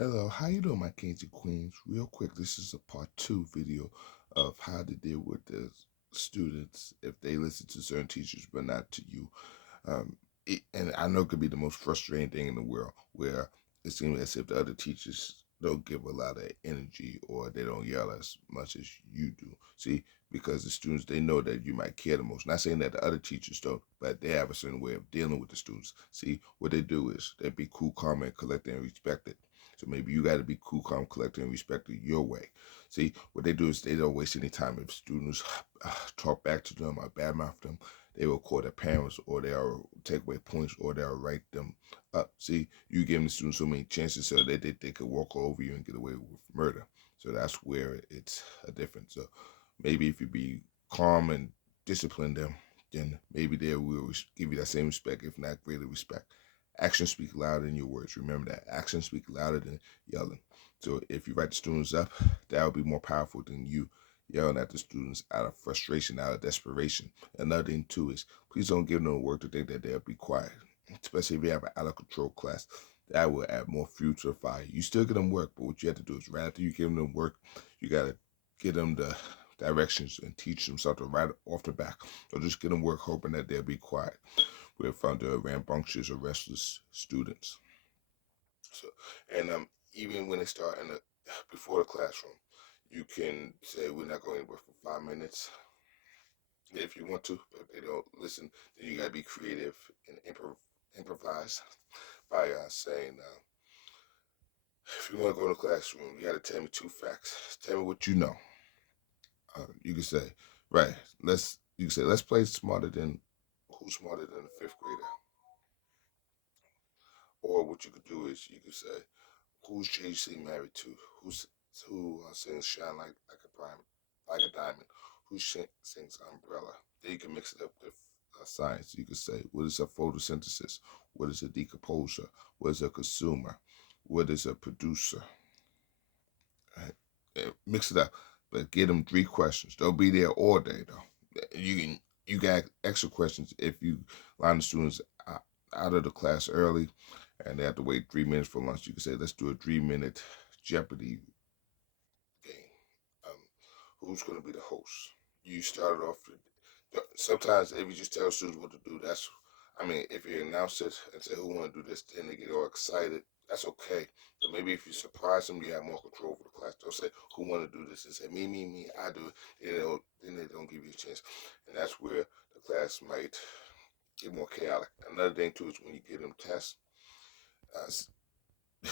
Hello, how you doing, my kings and queens? Real quick, this is a part two video of how to deal with the students if they listen to certain teachers but not to you. And I know it could be the most frustrating thing in the world, where it seems as if the other teachers don't give a lot of energy or they don't yell as much as you do. See, because the students, they know that you might care the most. Not saying that the other teachers don't, but they have a certain way of dealing with the students. See, what they do is they be cool, calm, and collected and respected. So maybe you got to be cool, calm, collected, and respected your way. See, what they do is they don't waste any time. If students talk back to them or badmouth them, they will call their parents, or they'll take away points, or they'll write them up. See, you give the students so many chances so they could walk all over you and get away with murder. So that's where it's a difference. So maybe if you be calm and discipline them, then maybe they will give you that same respect, if not greater respect. Actions speak louder than your words. Remember that. Actions speak louder than yelling. So if you write the students up, that will be more powerful than you yelling at the students out of frustration, out of desperation. Another thing too is please don't give them work to think that they'll be quiet, especially if you have an out of control class. That will add more fuel to the fire. You still get them work, but what you have to do is right after you give them work, you gotta get them the directions and teach them something right off the back. Or just get them work hoping that they'll be quiet. We have found the rambunctious or restless students. So, and even when they start in the before the classroom, you can say we're not going anywhere for 5 minutes if you want to, but if they don't listen, then you gotta be creative and improvise by saying, if you want to go to the classroom, you gotta tell me two facts. Tell me what you know. You can say, right? You can say let's play smarter than who's smarter than the fifth grader. Or what you could do is you could say, who's JC married to? Who sings "Shine Like a Diamond"? Like a diamond. Who sings "Umbrella"? Then you can mix it up with science. You could say, what is a photosynthesis? What is a decomposer? What is a consumer? What is a producer? Right? Mix it up, but get them three questions. They'll be there all day though. You got extra questions if you line the students out of the class early and they have to wait 3 minutes for lunch. You can say, let's do a 3 minute Jeopardy game. Um, who's going to be the host? You started off. Sometimes if you just tell students what to do, that's. I mean, if you announce it and say who want to do this, then they get all excited. That's okay. But maybe if you surprise them, you have more control over the class. They'll say who want to do this and say me, I do it. Then they don't give you a chance, and that's where the class might get more chaotic. Another thing too is when you give them tests. Uh,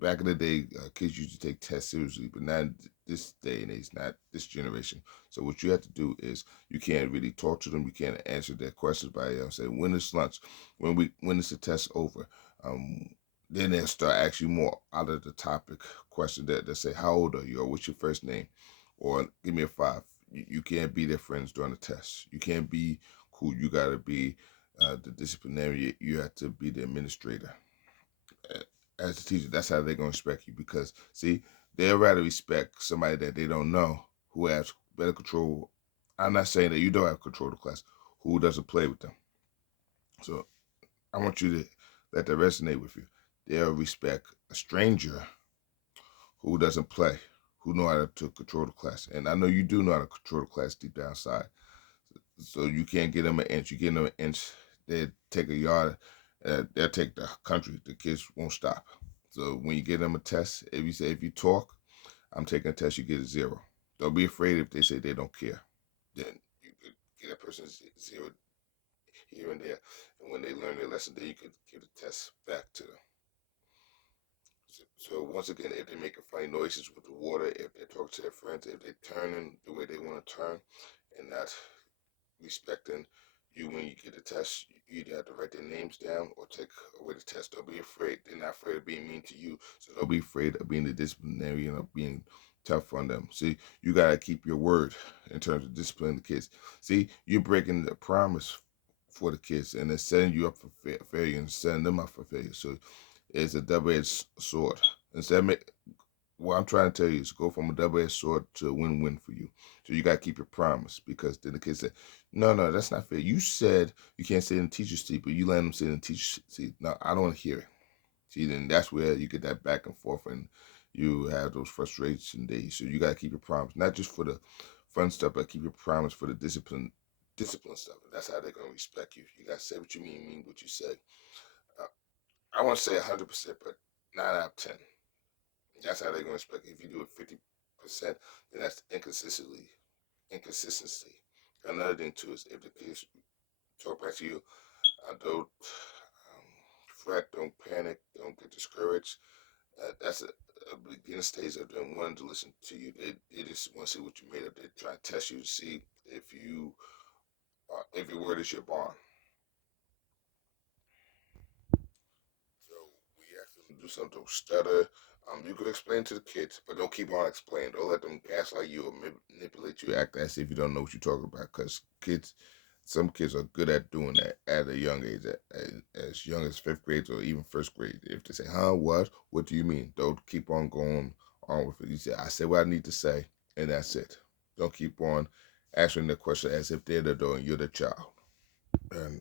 Back in the day, kids used to take tests seriously, but not this day and age, not this generation. So what you have to do is you can't really talk to them. You can't answer their questions by saying, "When is lunch? When is the test over?" Um, then they'll start asking you more out of the topic question that they say, "How old are you?" or "What's your first name?" or "Give me a five." You can't be their friends during the test. You can't be cool. You got to be the disciplinary. You have to be the administrator as a teacher. That's how they're gonna respect you because see, they'd rather respect somebody that they don't know who has better control. I'm not saying that you don't have control of the class, who doesn't play with them. So I want you to let that resonate with you. They'll respect a stranger who doesn't play, who know how to control the class. And I know you do know how to control the class deep down inside. So you can't get them an inch. You get them an inch, they take a yard, they'll take the country. The kids won't stop. So when you give them a test, if you say if you talk, I'm taking a test, you get a zero. Don't be afraid if they say they don't care. Then you could get a person zero here and there. And when they learn their lesson, then you could give the test back to them. So once again, if they're making funny noises with the water, if they talk to their friends, if they're turning the way they want to turn and not respecting you when you get a test, you either have to write their names down or take away the test. Don't be afraid. They're not afraid of being mean to you. So don't be afraid of being the disciplinarian or being tough on them. See, you got to keep your word in terms of disciplining the kids. See, you're breaking the promise for the kids and they're setting you up for failure and setting them up for failure. So it's a double-edged sword. Instead of what I'm trying to tell you is go from a double-edged sword to a win-win for you. So you got to keep your promise because then the kids say, no, that's not fair. You said you can't sit in the teacher's seat, but you let them sit in the teacher's seat. No, I don't want to hear it. See, then that's where you get that back and forth, and you have those frustration days. So you gotta keep your promise, not just for the fun stuff, but keep your promise for the discipline stuff. And that's how they're gonna respect you. You gotta say what you mean what you say. Uh, I won't say 100%, but 9 out of 10. That's how they're gonna respect you. If you do it 50%, then that's inconsistency. Another thing too is if the kids talk back to you, don't fret, don't panic, don't get discouraged. That's a beginning stage of them wanting to listen to you. They just want to see what you made of. They try to test you to see if your word is your bond. So we ask them to do something, stutter. You could explain to the kids, but don't keep on explaining. Don't let them gaslight you or manipulate you. Act as if you don't know what you're talking about. Because some kids are good at doing that at a young age, as young as fifth grade or even first grade. If they say, "Huh, what? What do you mean?" Don't keep on going on with it. You say, "I say what I need to say, and that's it." Don't keep on answering the question as if they're the door and you're the child. And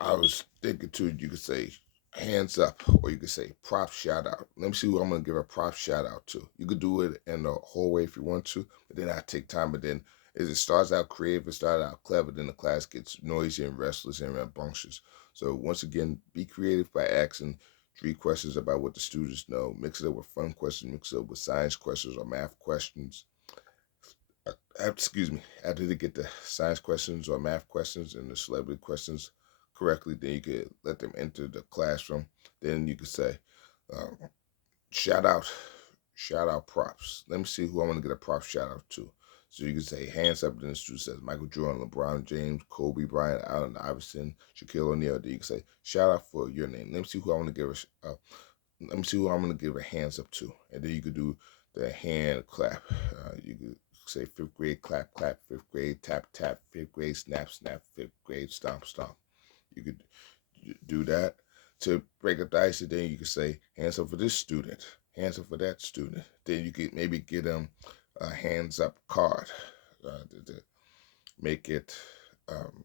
I was thinking too, you could say hands up, or you could say prop shout out. Let me see who I'm gonna give a prop shout out to. You could do it in the hallway if you want to, but then I take time. But then as it starts out creative, it starts out clever, then the class gets noisy and restless and rambunctious. So once again, be creative by asking 3 questions about what the students know. Mix it up with fun questions, mix it up with science questions or math questions. Excuse me, after they get the science questions or math questions and the celebrity questions correctly, then you could let them enter the classroom. Then you could say, um, shout out, shout out props. Let me see who I want to get a prop shout out to. So you can say hands up, then the student says Michael Jordan, LeBron James, Kobe Bryant, Allen Iverson, Shaquille O'Neal. Then you can say shout out for your name. Let me see who I want to give let me see who I'm going to give a hands up to. And then you could do the hand clap. You could say fifth grade clap, clap, fifth grade tap, tap, fifth grade snap, snap, fifth grade stomp, stomp. You could do that to break up the ice. And then you could say hands up for this student, hands up for that student. Then you could maybe get them a hands up card to make it um,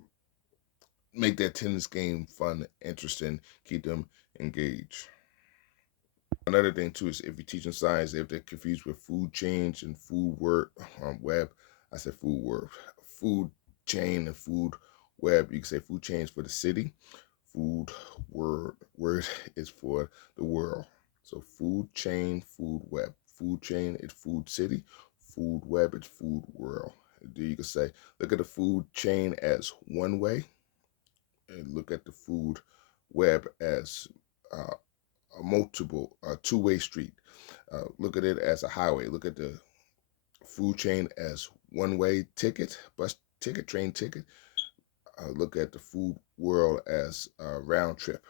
make their tennis game fun, interesting, keep them engaged. Another thing too is if you're teaching science, if they're confused with food change and food web, I said food chain and food web. You can say food chain is for the city, food word is for the world. So food chain, food web. Food chain is food city, food web is food world. You can say look at the food chain as one way, and look at the food web as uh, a multiple, two-way street. Look at it as a highway. Look at the food chain as one-way ticket, bus ticket, train ticket. Look at the food world as a round trip,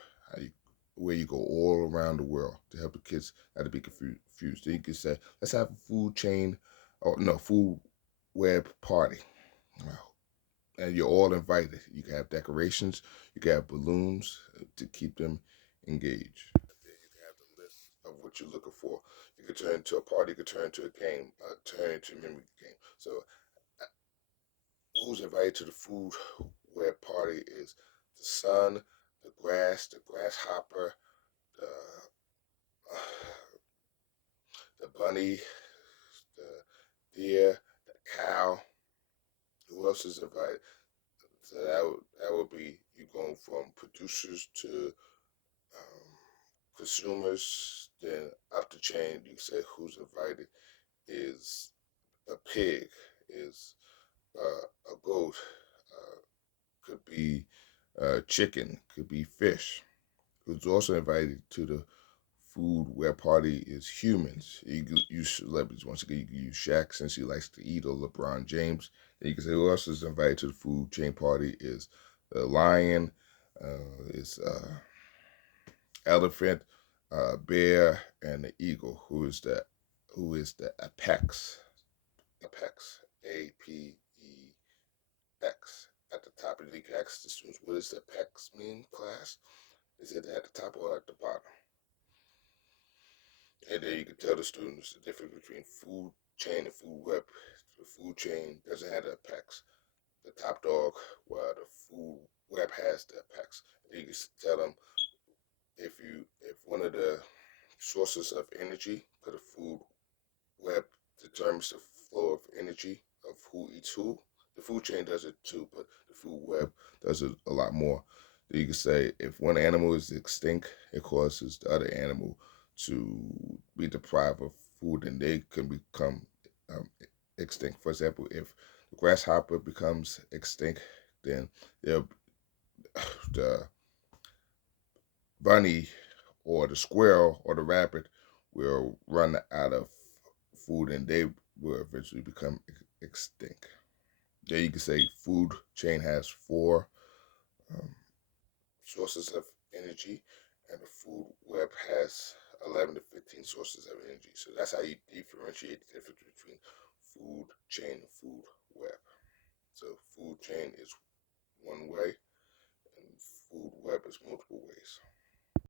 where you go all around the world to help the kids not to be confused. So you can say, let's have a food chain, or no, food web party. And you're all invited. You can have decorations, you can have balloons to keep them engaged. You can have the list of what you're looking for. You could turn into a party, you could turn into a game, turn into a memory game. So, uh, who's invited to the food web party is the sun, the grasshopper, the, the bunny, the deer, the cow. Who else is invited? So that would be you going from producers to consumers. Then up the chain, you say who's invited is a pig, is a goat, could be chicken, could be fish. Who's also invited to the food where party is humans. You can use celebrities. Once again, you can use Shaq since he likes to eat, or LeBron James. Then you can say who else is invited to the food chain party is the lion, is elephant, bear, and the eagle. Who is the apex? Apex. APEX. At the top, of the ask the students, what does apex mean, class? Is it at the top or at the bottom? And then you can tell the students the difference between food chain and food web. The food chain doesn't have the apex. The top dog, while the food web has the apex. And you can tell them if one of the sources of energy for the food web determines the flow of energy of who eats who. The food chain does it too, but the food web does it a lot more. So you can say if one animal is extinct, it causes the other animal to be deprived of food and they can become um, extinct. For example, if the grasshopper becomes extinct, then the bunny or the squirrel or the rabbit will run out of food and they will eventually become extinct. Yeah, you can say food chain has four um, sources of energy, and the food web has 11 to 15 sources of energy. So that's how you differentiate the difference between food chain and food web. So food chain is one way, and food web is multiple ways.